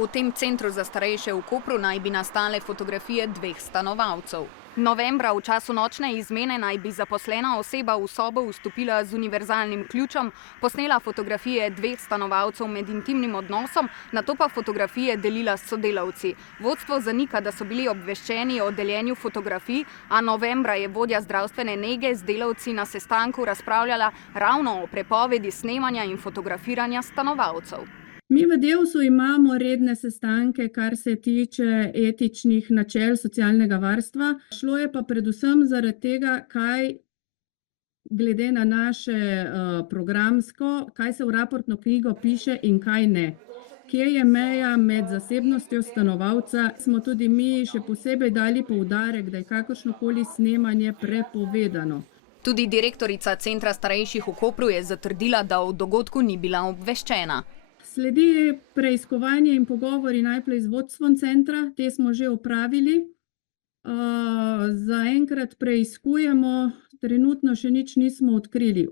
V tem centru za starejše v Kopru naj bi nastale fotografije dveh stanovalcev. Novembra v času nočne izmene naj bi zaposlena oseba v sobo vstopila z univerzalnim ključem, posnela fotografije dveh stanovalcev med intimnim odnosom, nato pa fotografije delila s sodelavci. Vodstvo zanika, da so bili obveščeni o deljenju fotografij, a novembra je vodja zdravstvene nege z delavci na sestanku razpravljala ravno o prepovedi snemanja in fotografiranja stanovalcev. Mi v Devsu imamo redne sestanke, kar se tiče etičnih načel socialnega varstva. Šlo je pa predvsem zaradi tega, kaj glede na naše programsko, kaj se v raportno knjigo piše in kaj ne. Kje je meja med zasebnostjo stanovalca, smo tudi mi še posebej dali poudarek, da je kakršnokoli snemanje prepovedano. Tudi direktorica Centra starejših v Kopru je zatrdila, da o dogodku ni bila obveščena. Sledi preiskovanje in pogovori najprej z vodstvom centra, te smo že opravili. Zaenkrat preiskujemo, trenutno še nič nismo odkrili.